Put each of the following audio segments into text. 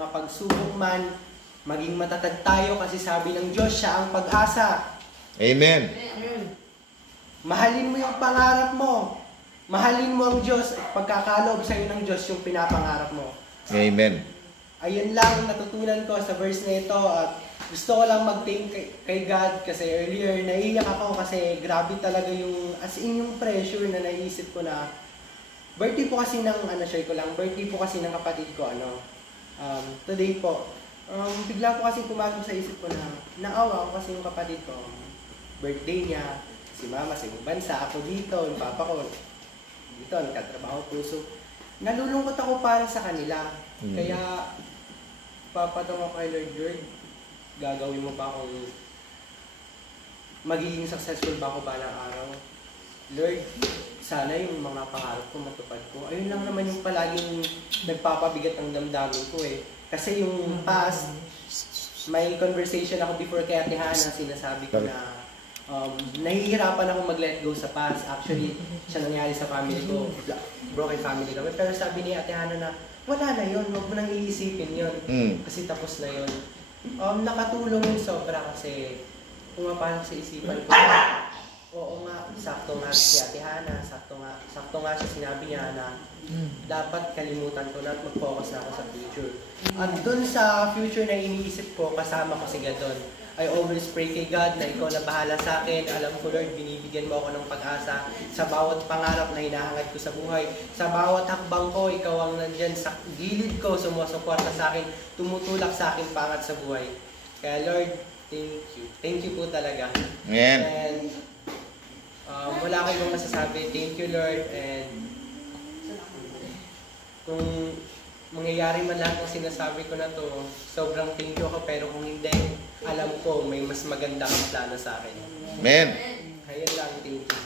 Mga pagsubok man, maging matatag tayo kasi sabi ng Diyos, siya ang pag-asa. Amen. Mahalin mo yung pangarap mo. Mahalin mo ang Diyos at pagkakaloob sa iyo ng Diyos yung pinapangarap mo. Amen. Ayun lang natutunan ko sa verse na ito at gusto ko lang mag-thank kay God kasi earlier naiiyak ako kasi grabe talaga yung as in yung pressure na naiisip ko na birthday po kasi ng share ko lang, birthday po kasi ng kapatid ko today po. Bigla po kasi pumasok sa isip ko na naawa ako kasi yung kapatid ko birthday niya, si mama sa ibang bansa, ako dito, yung papa ko dito, nagtatrabaho po. So, nalulungkot ako para sa kanila. Kaya, papatanong ko kay Lord, gagawin mo ba akong magiging successful ba ako balang araw? Lord, sana yung mga pangarap ko matupad ko. Ayun lang naman yung palaging nagpapabigat ng damdamin ko eh. Kasi yung past, may conversation ako before kay Ate Hana, sinasabi ko na nahihirapan akong mag-let go sa past. Actually, siya nangyari sa family ko, broken family kami. Pero sabi ni Ate Hana na, wala na yun, huwag mo nang iisipin yun. Kasi tapos na yun. Nakatulong yung sobra kasi pumapasok sa isipan ko. Oo nga, sakto nga si Ate Hana, sakto nga siya sinabi niya na dapat kalimutan ko na at mag-focus na ako sa future. At dun sa future na iniisip ko, kasama ko si God doon. I always pray kay God na ikaw na bahala sa akin. Alam ko Lord, binibigyan mo ako ng pag-asa sa bawat pangarap na hinahangad ko sa buhay. Sa bawat hakbang ko, ikaw ang nandyan sa gilid ko, sumusuporta sa akin, tumutulak sa akin pangat sa buhay. Kaya Lord, thank you. Thank you po talaga. Amen. And wala akong ibang masasabi. Thank you Lord. And kung mangyayari man lahat ng sinasabi ko na to, sobrang thank you ako. Pero kung hindi, alam ko may mas maganda kang plano sa akin. Amen. Kaya lang, thank you.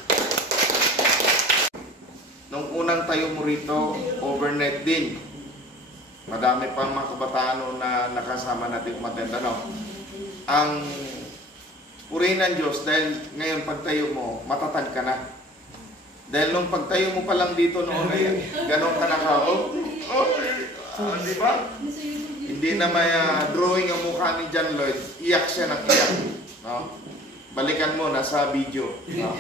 Nung unang tayo mo rito, overnight din. Madami pang mga kabataan na nakasama natin umattend. Ang purihin ng Diyos dahil ngayon pagtayo mo, matatag ka na. Dahil nung pagtayo mo pa lang dito noon, ganon ka na di ba? Hindi na may drawing ang mukha ni John Lloyd, iyak siya ng iyak. No? Balikan mo, nasa video. No?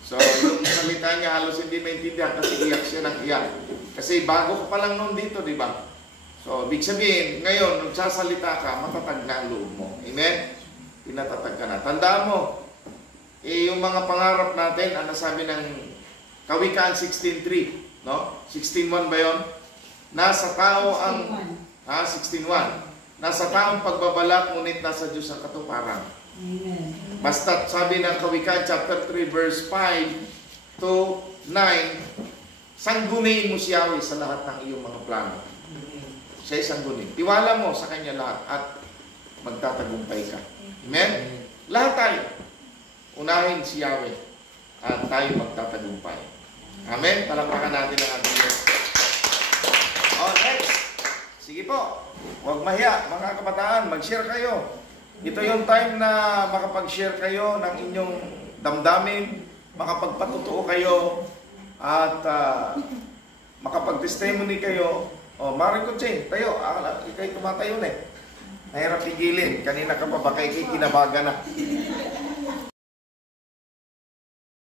So, yung salita niya halos hindi maintindihan kasi iyak siya ng iyak. Kasi bago ka pa lang noon dito, di ba? So, ibig sabihin, ngayon, nagsasalita ka, matatag na ang loob mo. Amen? Pinatatag ka na. Tandaan mo, yung mga pangarap natin, ang nasabi ng Kawikaan 16.3, no? 16.1 ba yun? Nasa tao ang... 16.1. Nasa taong pagbabalak, ngunit nasa Diyos ang katuparan. Amen. Basta sabi ng Kawikaan chapter 3, verse 5 to 9, sangguniin mo si Yahweh sa lahat ng iyong mga plano. Siya isang gunin. Tiwala mo sa Kanya lahat at magtatagumpay ka. Amen? Lahat tayo. Unahin si Yahweh at tayo magtatagumpay. Amen? Palakpakan natin ang ating Diyos. Next. Sige po. Huwag mahiya. Mga kabataan, mag-share kayo. Ito yung time na makapag-share kayo ng inyong damdamin, makapagpatutuo kayo, at makapag-testimony kayo. Maring Kutsing, tayo. Ikaw'y tumatayo na eh. Nahirap pigilin. Kanina ka pa baka ikikinabaga na.